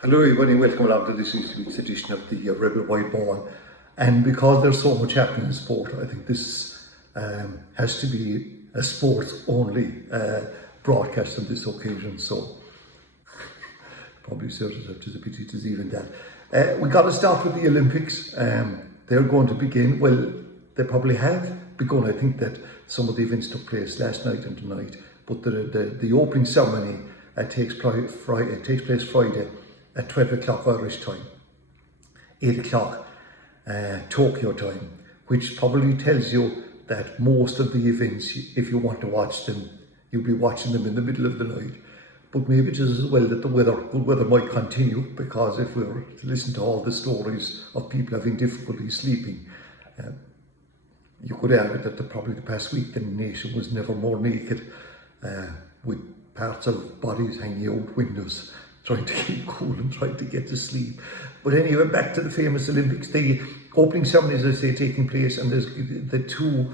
Hello everybody, welcome along to this week's edition of the Rebel White Ball. And because there's so much happening in sport, I think this has to be a sports only broadcast on this occasion. So probably serves as a pity to even that. We got to start with the Olympics. They're going to begin. Well, they probably have begun. I think that some of the events took place last night and tonight, but the opening ceremony takes place Friday at 12 o'clock Irish time, 8 o'clock Tokyo time, which probably tells you that most of the events, if you want to watch them, you'll be watching them in the middle of the night. But maybe it is as well that good weather might continue, because if we were to listen to all the stories of people having difficulty sleeping, you could argue that probably the past week the nation was never more naked, with parts of bodies hanging out windows, trying to keep cool and trying to get to sleep. But anyway, back to the famous Olympics. The opening ceremony, as I say, taking place, and there's the two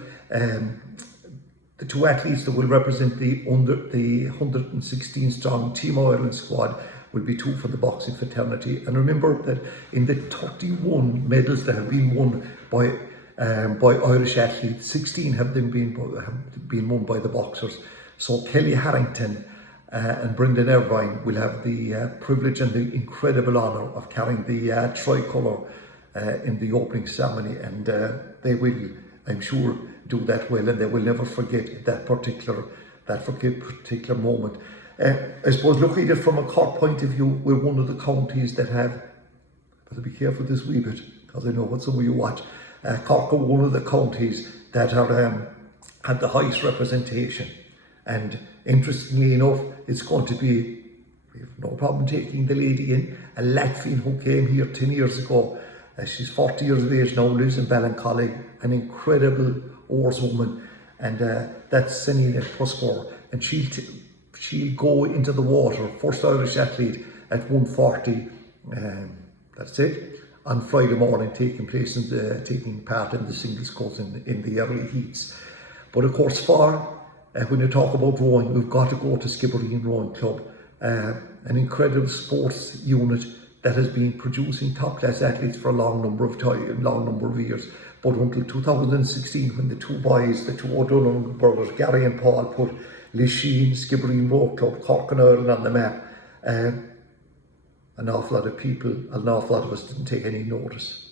athletes that will represent the 116 strong Team Ireland squad will be two for the boxing fraternity. And remember that in the 31 medals that have been won by Irish athletes, 16 have been won by the boxers. So Kelly Harrington and Brendan Irvine will have the privilege and the incredible honour of carrying the tricolour in the opening ceremony, and they will, I'm sure, do that well, and they will never forget that particular moment. I suppose, looking at it from a Cork point of view, we're one of the counties that have, better be careful this wee bit, because I know what some of you watch, Cork are one of the counties that are had the highest representation. And interestingly enough, it's going to be, we have no problem taking the lady in, a Latvian who came here 10 years ago. She's 40 years of age now, lives in Ballineen, an incredible oarswoman, and that's Sanita. And she'll go into the water, first Irish athlete at 1:40. That's it, on Friday morning, taking part in the singles course in the early heats. But of course, when you talk about rowing, we've got to go to Skibbereen Rowing Club, an incredible sports unit that has been producing top-class athletes for a long number of years. But until 2016, when the two O'Donovan brothers, Gary and Paul, put Lisheen, Skibbereen Rowing Club, Cork and Ireland on the map, an awful lot of us didn't take any notice.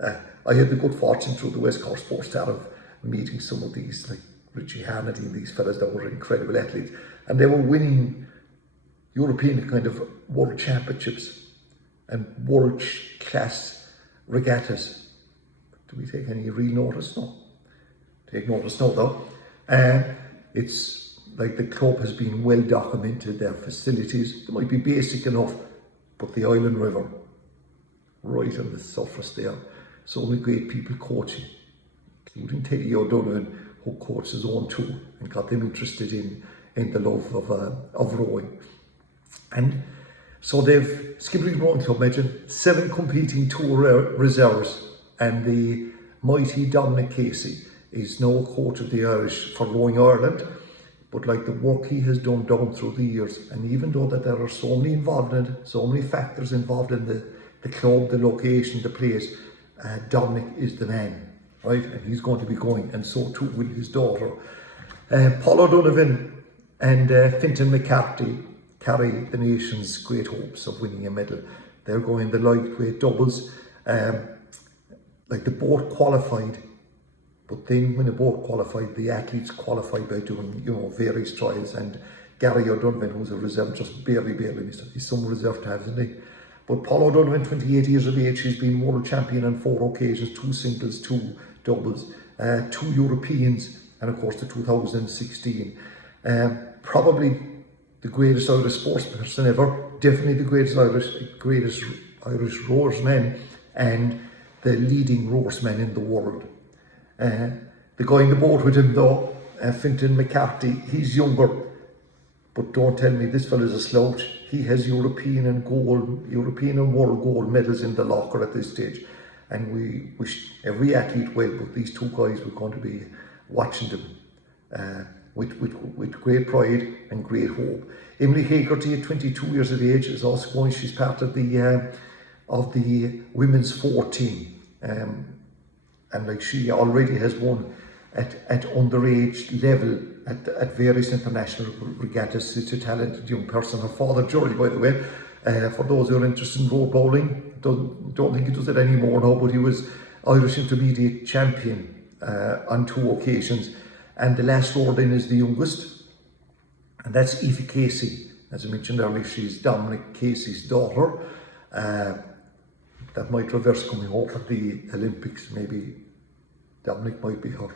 I had the good fortune through the West Coast Sports Star of meeting some of these, like Richie Hannity and these fellas that were incredible athletes, and they were winning European kind of world championships and world class regattas. Do we take any real notice? No. Take notice now though. It's like the club has been well documented, their facilities, they might be basic enough, but the Island River, right on the surface there, so many great people coaching, including Teddy O'Donovan, who coached his own tour and got them interested in the love of rowing. And so they've, Skibbereen Rowing Club mentioned, 7 competing tour reserves, and the mighty Dominic Casey is now a coach of the Irish for Rowing Ireland. But like the work he has done down through the years, and even though that there are so many involved in it, so many factors involved in the club, the location, the place, Dominic is the man. Right, and he's going to be going, and so too will his daughter. Paul O'Donovan and Fintan McCarthy carry the nation's great hopes of winning a medal. They're going the lightweight doubles, like the boat qualified, but then when the boat qualified, the athletes qualified by doing, various trials. And Gary O'Donovan, who's a reserve, just barely missed. He's some reserve to have, isn't he? But Paul O'Donovan, 28 years of age, he's been world champion on 4 occasions, 2 singles, 2 doubles, 2 Europeans, and of course the 2016. Probably the greatest Irish sports person ever, definitely the greatest Irish rowersman, and the leading rowersman in the world. The guy in the boat with him though, Fintan McCarthy, he's younger, but don't tell me this fella's a slouch. He has European and world gold medals in the locker at this stage. And we wish every athlete well, but these two guys, we're going to be watching them with great pride and great hope. Emily Hagerty, at 22 years of age, is also going. She's part of the women's 14, and like she already has won at underage level at various international regattas. Such a talented young person. Her father, Jory, by the way, for those who are interested in road bowling, don't think he does it anymore now, but he was Irish intermediate champion on 2 occasions, and the last rower then is the youngest, and that's Aoife Casey. As I mentioned earlier, she's Dominic Casey's daughter. That might reverse coming home for the Olympics. Maybe Dominic might be her.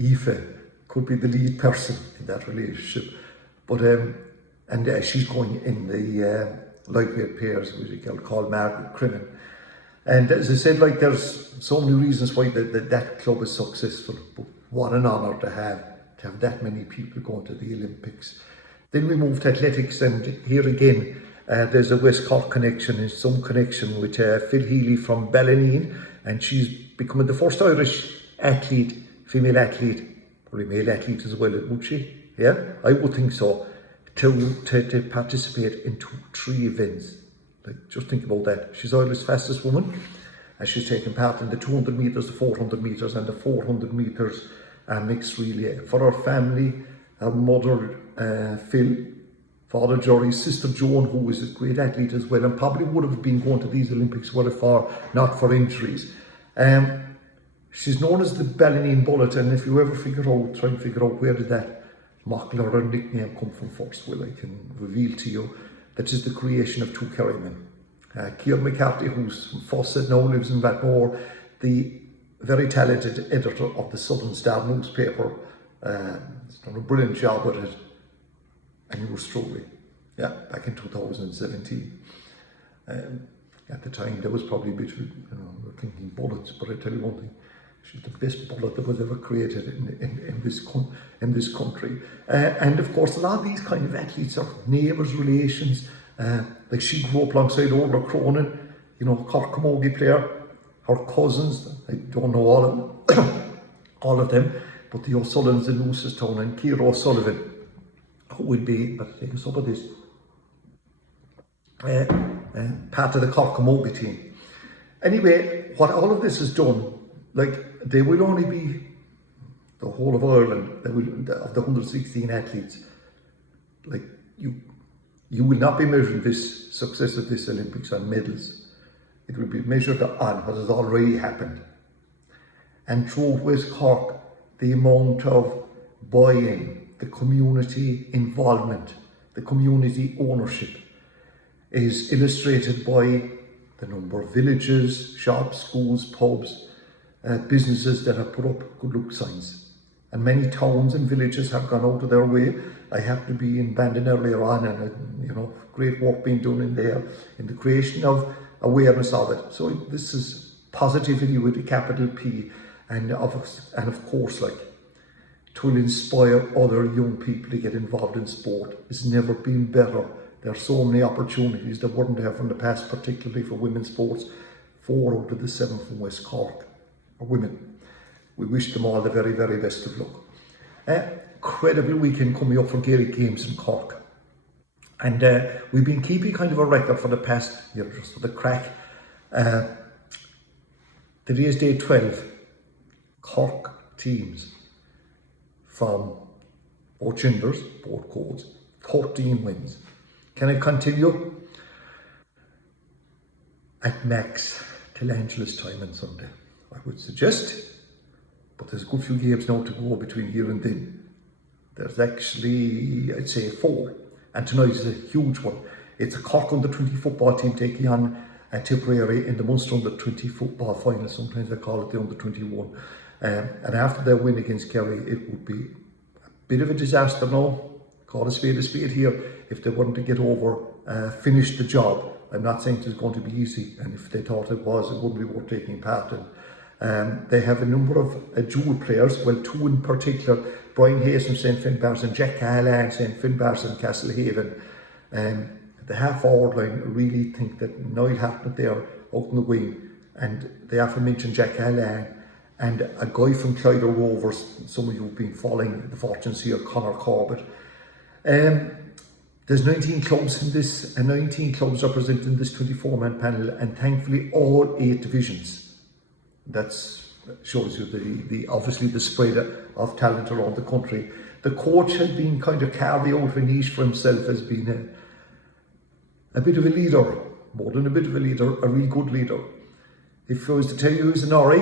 Aoife could be the lead person in that relationship, but she's going in the lightweight pairs with a girl called Margaret Crinan. And as I said, like, there's so many reasons why that club is successful, but what an honour to have that many people going to the Olympics. Then we moved to athletics, and here again there's a West Cork connection and some connection with Phil Healy from Ballineen, and she's becoming the first Irish athlete, female athlete, probably male athlete as well, would she? Yeah, I would think so, to participate in 3 events. Like, just think about that. She's Ireland's fastest woman, and she's taken part in the 200 metres, the 400 metres and the 400 metres mixed relay. For her family, her mother Phil, father Jory, sister Joan, who is a great athlete as well, and probably would have been going to these Olympics were it not for injuries. She's known as the Ballineen Bullet, and if you ever try and figure out where did that mockery or nickname come from first, well, I can reveal to you that is the creation of 2 Kerrymen. Ciaran McCarthy, who's from Fawcett now, lives in Batmore, the very talented editor of the Southern Star newspaper. He's done a brilliant job with it, and yours truly, back in 2017. At the time, there was probably a bit of, we were thinking bullets, but I tell you one thing, she's the best bullet that was ever created in this country. And of course, a lot of these kind of athletes are neighbours, relations. Like, she grew up alongside Orla Cronin, Cork Camogie player. Her cousins, I don't know all of them, but the O'Sullivans in Lewisstown, and Ciara O'Sullivan, who will be, but taking some of this, part of the Cork Camogie team. Anyway, what all of this has done, like, they will only be the whole of Ireland, of the 116 athletes. Like, you will not be measuring this success of this Olympics on medals. It will be measured on what has already happened. And through West Cork, the amount of buy-in, the community involvement, the community ownership is illustrated by the number of villages, shops, schools, pubs, businesses that have put up good look signs. And many towns and villages have gone out of their way. I happened to be in Bandon earlier on, and great work being done in there in the creation of awareness of it. So this is positivity with a capital P, and of course, like, to inspire other young people to get involved in sport. It's never been better. There are so many opportunities that weren't there from the past, particularly for women's sports. 4 out of the 7 from West Cork are women. We wish them all the very, very best of luck. Incredible weekend coming up for Gaelic Games in Cork. And we've been keeping kind of a record for the past year, just for the crack. Today is day 12. Cork teams from both genders, both codes, 13 wins. Can I continue? At max till Angela's time on Sunday, I would suggest. But there's a good few games now to go between here and then. There's actually, I'd say, 4. And tonight is a huge one. It's a Cork under-20 football team taking on Tipperary in the Munster under-20 football final. Sometimes they call it the under-21. And after their win against Kerry, it would be a bit of a disaster now. Call a spade here. If they wanted to get over, finish the job. I'm not saying it's going to be easy. And if they thought it was, it wouldn't be worth taking part in. They have a number of dual players, well, 2 in particular, Brian Hayes from St Finbarrs and Jack Cahalane, St Finbarrs and Castlehaven. The half forward line, I really think that Niall Hartnett there out in the wing, and the aforementioned Jack Cahalane and a guy from Clyde Rovers, some of you have been following the fortunes here, Conor Corbett. There's 19 clubs in this, and 19 clubs representing this 24-man panel, and thankfully all 8 divisions. That shows you the obviously the spread of talent around the country. The coach has been kind of carving out a niche for himself as being a bit of a leader, more than a bit of a leader, a real good leader. If I was to tell you who's an Ori,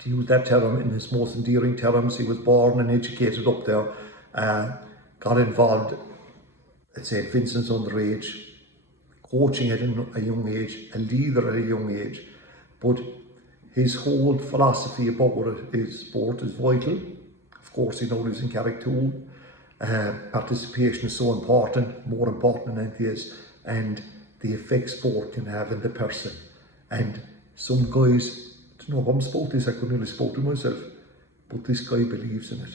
to use that term in his most endearing terms, he was born and educated up there, got involved at St. Vincent's underage, coaching at a young age, a leader at a young age, but his whole philosophy about it is sport is vital. Of course, he knows in Carrick too. Participation is so important, more important than anything else, and the effect sport can have in the person. And some guys, I don't know if I'm spoke this, I couldn't really spoke to myself, but this guy believes in it.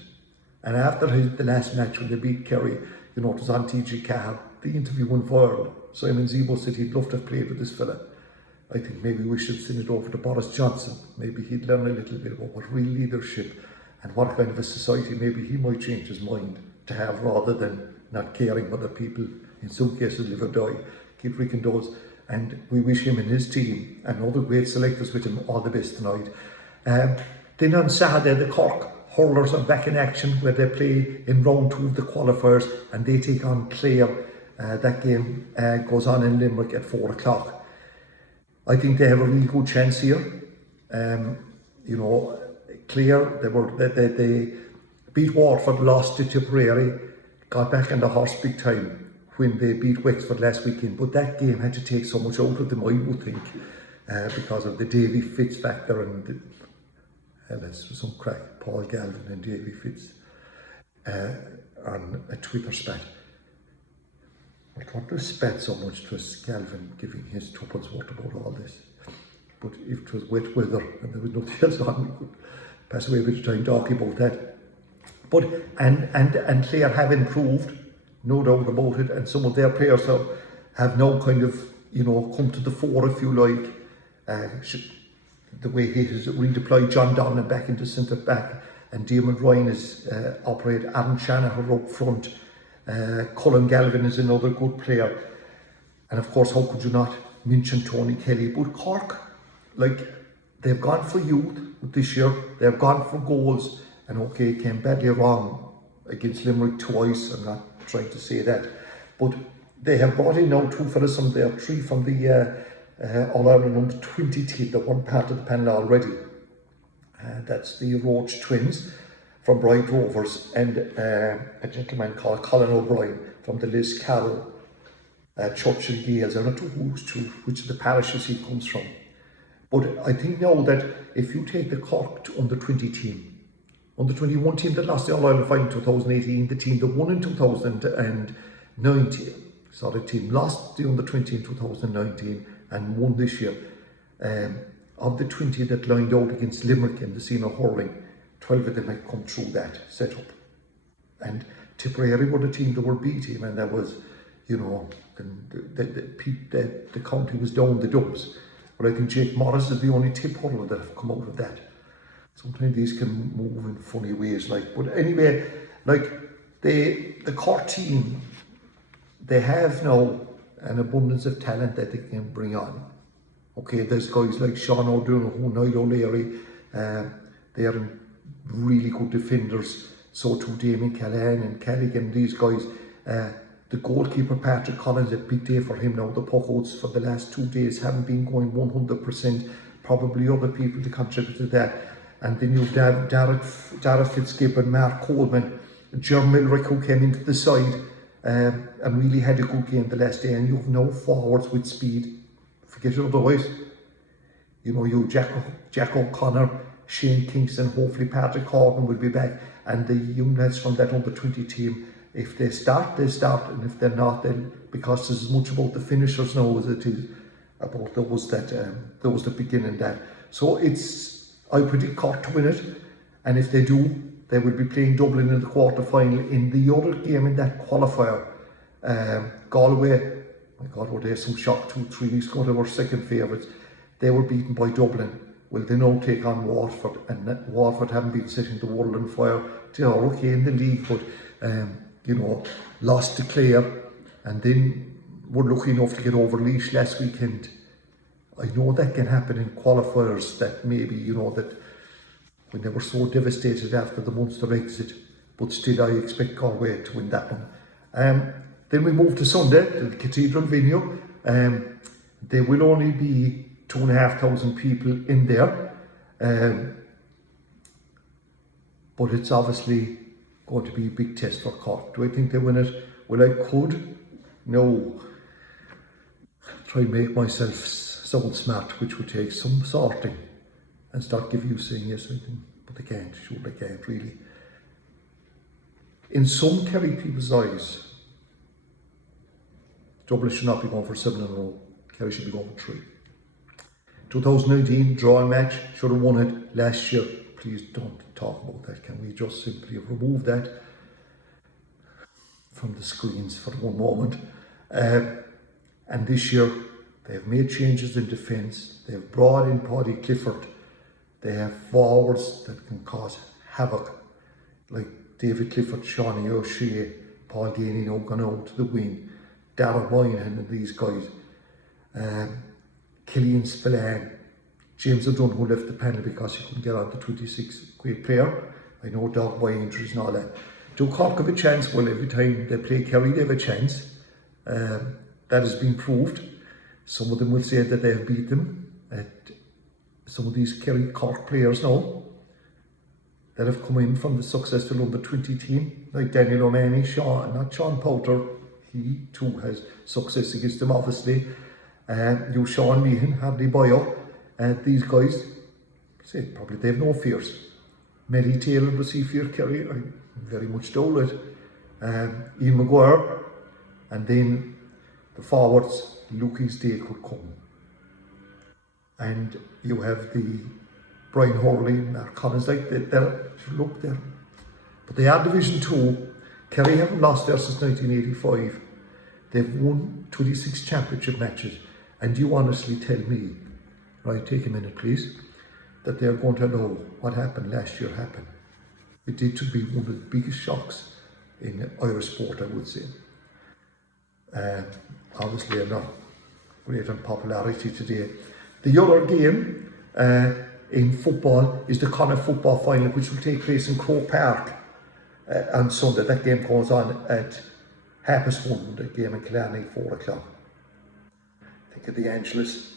And after the last match when they beat Kerry, you know, it was on TG Cahill, the interview went viral. Simon Zebo said he'd love to have played with this fella. I think maybe we should send it over to Boris Johnson. Maybe he'd learn a little bit about what real leadership and what kind of a society maybe he might change his mind to have, rather than not caring whether people, in some cases, live or die. Keep Rick and does. And we wish him and his team and other great selectors with him all the best tonight. Then on Saturday, the Cork hurlers are back in action, where they play in round 2 of the qualifiers, and they take on Clare. That game goes on in Limerick at 4 o'clock. I think they have a really good chance here. You know, Clare, they beat Waterford, lost to Tipperary, got back on the horse big time when they beat Wexford last weekend. But that game had to take so much out of them, I would think, because of the Davy Fitz factor and there's some crack. Paul Galvin and Davy Fitz on a Twitter spat. I thought to spat so much, it was Galvin giving his tuppence worth about all this. But if it was wet weather and there was nothing else on, we could pass away a bit of time talking about that. But and Clare have improved, no doubt about it, and some of their players have now kind of, you know, come to the fore, if you like. The way he has redeployed John Donnan back into centre back, and Diarmuid Ryan is operated Adam Shanahan up front. Colin Galvin is another good player, and of course, how could you not mention Tony Kelly? But Cork, like, they've gone for youth this year, they've gone for goals, and okay, it came badly wrong against Limerick twice. I'm not trying to say that, but they have brought in now 2 fellas from there, 3 from the All-Ireland under 20 team that weren't part of the panel already. That's the Roach twins from Bright Rovers, and a gentleman called Colin O'Brien from the Liz Carroll Churchill Gales. I'm not sure which of the parishes he comes from. But I think now that if you take the Cork under 20 team, under 21 team that lost the All-Ireland final in 2018, the team that won in 2019, so the team lost the under 20 in 2019 and won this year. Of the 20 that lined out against Limerick in the senior hurling, 12 of them had come through that setup. And Tipperary were the team that were beating, and that was, you know, the county was down the dumps. But I think Jake Morris is the only tip hurler that have come out of that. Sometimes these can move in funny ways, like. But anyway, like the Cork team, they have now an abundance of talent that they can bring on. Okay, there's guys like Sean O'Donoghue, Niall O'Leary, they are really good defenders. So too Damien Callahan and Callaghan, these guys. The goalkeeper Patrick Collins, a big day for him now. The puckouts for the last 2 days haven't been going 100%. Probably other people to contribute to that. And then you've Dara Fitzgibbon, Mark Coleman, Jerm Milrick, who came into the side and really had a good game the last day. And you've no forwards with speed. Forget it otherwise. You know, you Jack O'Connor, Shane Kingston, hopefully Patrick Horgan will be back, and the young lads from that under 20 team. If they start, they start, and if they're not, then, because there's as much about the finishers now as it is about those that begin in that. So I predict Cork to win it, and if they do, they will be playing Dublin in the quarter-final. In the other game in that qualifier, Galway, my God, were they some shock 2-3 weeks ago? They were second favourites. They were beaten by Dublin. will they now take on Waterford, and Waterford haven't been setting the world on fire. They are okay in the league, but lost to Clare, and then were lucky enough to get over Laois last weekend. I know that can happen in qualifiers, that maybe, that when they were so devastated after the Munster exit, but still I expect Galway to win that one. Then we move to Sunday, to the Cathedral venue. There will only be 2,500 people in there, but it's obviously going to be a big test for Cork. Do I think they win it? Well, I could. No. Try and make myself sound smart, which would take some sorting, and start giving you saying yes, I think, but they can't. Sure, they can't really. In some Kerry people's eyes, Dublin should not be going for 7 in a row. Kerry should be going for 3. 2019 drawing match, should have won it last year. Please don't talk about that. Can we just simply remove that from the screens for one moment? And this year they have made changes in defence. They have brought in Paddy Clifford. They have forwards that can cause havoc, like David Clifford, Shawnee O'Shea, Paul Ganey now gone out to the wing, Darragh Moynihan and these guys, Killian Spillane, James O'Donoghue, who left the panel because he couldn't get on the 26, great player. I know dog by injuries and all that. Do Cork have a chance? Well, every time they play Kerry, they have a chance. That has been proved. Some of them will say that they have beat them. Some of these Kerry Cork players now that have come in from the successful under-20 team, like Daniel O'Mahony, Sean Powter, he too has success against them, obviously. You Sean Meehan, Hadley Boyo, these guys, say probably they have no fears. Mary Taylor, does he fear Kerry? I very much doubt it. Ian Maguire, and then the forwards, Lucas Day could come. And you have the Brian Hurley, Mark Collins, like they're look there. But they are Division 2. Kerry haven't lost there since 1985. They've won 26 championship matches. And you honestly tell me, right, take a minute please, that they're going to allow what happened last year happen. It did to be one of the biggest shocks in Irish sport, I would say. Obviously I'm not great on popularity today. The other game in football is the Connacht football final, which will take place in Croke Park on Sunday. That game goes on at 1:30, the game in Killarney, 4 o'clock. Think of the Angelus.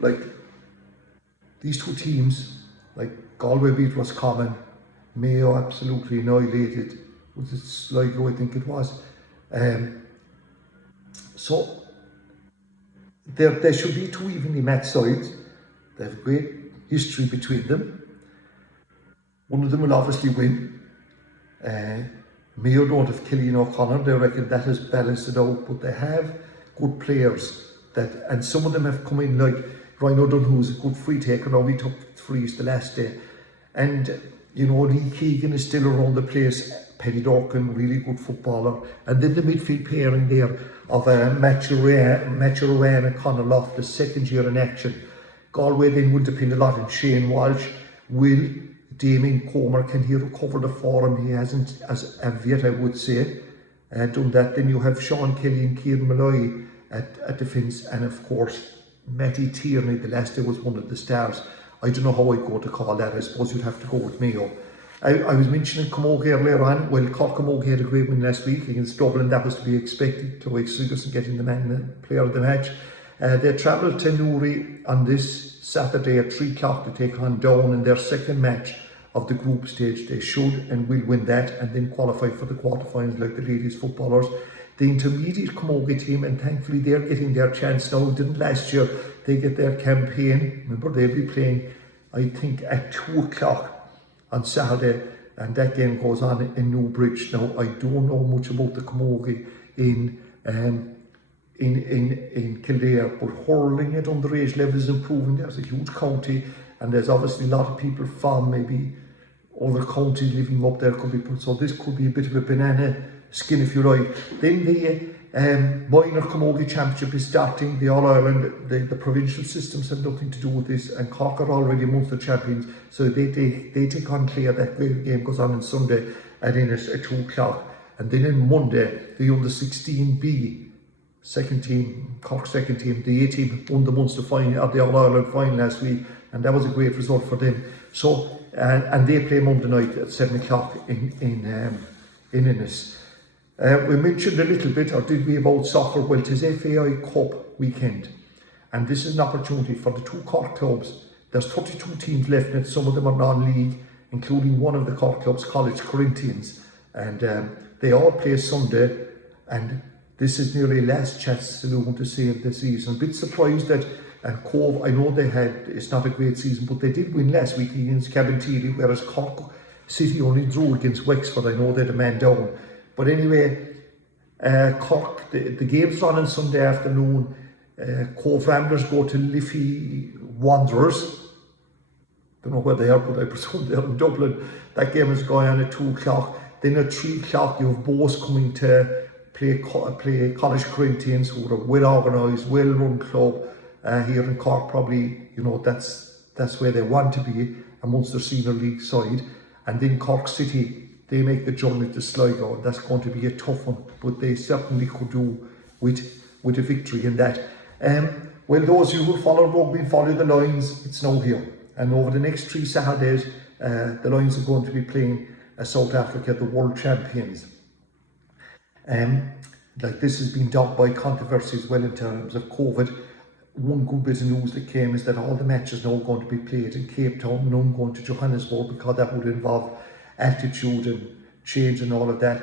Like these two teams, like Galway beat Roscommon, Mayo absolutely annihilated, was it Sligo, I think it was. So there should be two evenly matched sides. They have a great history between them. One of them will obviously win. Mayo don't have Killian O'Connor, they reckon that has balanced it out, but they have good players and some of them have come in, like Ryan O'Donoghue, who's a good free taker now, he took threes the last day. And Lee Keegan is still around the place, Paddy Dorkin, really good footballer. And then the midfield pairing there of Machuruan and Conor Loftus, second year in action. Galway then will depend a lot on Shane Walsh. Will Damien Comer, can he recover the form? He hasn't as of yet, I would say, done that. Then you have Sean Kelly and Kieran Malloy at defence, and of course Matty Tierney, the last day was one of the stars. I don't know how I'd go to call that. I suppose you'd have to go with Mayo. I was mentioning Camogie earlier on. Well, Cork Camogie had a great win last week against Dublin. That was to be expected. To Sigerson getting the player of the match. They travelled to Newry on this Saturday at 3 o'clock to take on Down in their second match of the group stage. They should and will win that and then qualify for the quarterfinals like the ladies footballers. The intermediate Camogie team, and thankfully they're getting their chance now, didn't last year. They get their campaign. Remember, they'll be playing, I think, at 2 o'clock on Saturday, and that game goes on in Newbridge. Now, I don't know much about the Camogie in Kildare, but hurling at underage level is improving. There's a huge county, and there's obviously a lot of people from maybe other counties living up there. So this could be a bit of a banana skin, if you like. Then Minor Camogie Championship is starting. The All-Ireland, the provincial systems have nothing to do with this, and Cork are already Munster champions, so they take on Clare. That game goes on Sunday at Innis at 2 o'clock. And then on Monday, the under-16B second team, Cork second team, the A team won the Munster final, or the All-Ireland final last week, and that was a great result for them. So, and they play Monday night at 7 o'clock in Innis. We mentioned a little bit, or did we, about soccer? Well, it is FAI Cup weekend, and this is an opportunity for the 2 Cork clubs. There's 32 teams left in it, some of them are non-league, including one of the Cork clubs, College Corinthians, and they all play Sunday, and this is nearly last chance to save the season. A bit surprised that Cove, I know it's not a great season, but they did win last week against Cabinteely, whereas Cork City only drew against Wexford. I know they're the man down. But anyway, Cork, the game's on Sunday afternoon. Cove Ramblers go to Liffey Wanderers. Don't know where they are, but I presume they're in Dublin. That game is going on at 2 o'clock. Then at 3 o'clock, you have Bohs coming to play College Corinthians, who are a well-organised, well-run club here in Cork. Probably, that's where they want to be, a Munster Senior League side. And then Cork City, they make the journey to Sligo, and that's going to be a tough one, but they certainly could do with a victory in that. Well, those of you who follow rugby and follow the Lions, it's now here. And over the next 3 Saturdays, the Lions are going to be playing South Africa, the world champions. This has been dogged by controversy as well in terms of COVID. One good bit of news that came is that all the matches now going to be played in Cape Town, none going to Johannesburg, because that would involve altitude and change and all of that.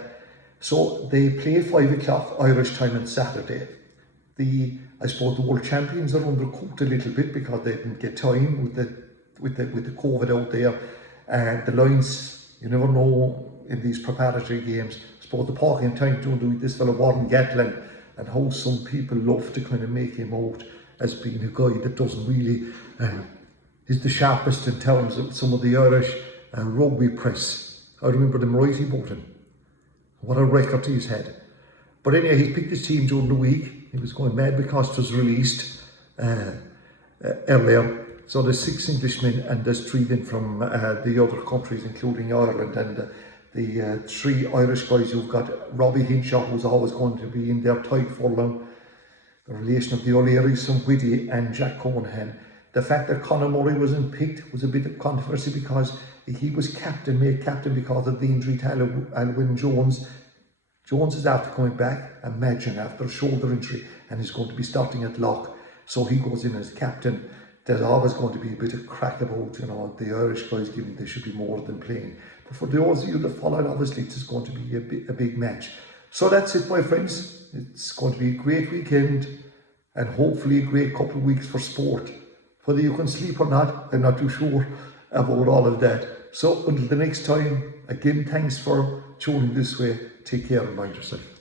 So they play 5 o'clock Irish time on Saturday. I suppose the world champions are undercooked a little bit because they didn't get time with the COVID out there. And the Lions, you never know in these preparatory games. I suppose the parking time to do this fellow Warren Gatland, and how some people love to kind of make him out as being a guy that doesn't really is the sharpest in terms of some of the Irish rugby press. I remember them writing about him. What a record he's had. But anyway, he picked his team during the week. He was going mad because it was released earlier. So there's 6 Englishmen and there's 3 then from the other countries, including Ireland. And the 3 Irish guys, you've got Robbie Hinshaw, who's always going to be in there, Tyke Furlong, the relation of the O'Learys, Whitty, and Jack Conahan. The fact that Conor Murray wasn't picked was a bit of controversy because he was made captain because of the injury to Alwyn Jones. Jones is after coming back, imagine, after a shoulder injury, and he's going to be starting at lock. So he goes in as captain. There's always going to be a bit of crack about, the Irish guys giving they should be more than playing. But for those of you that follow it, obviously it's going to be a big match. So that's it, my friends. It's going to be a great weekend and hopefully a great couple of weeks for sport. Whether you can sleep or not, I'm not too sure about all of that. So until the next time, again, thanks for tuning this way. Take care and mind yourself.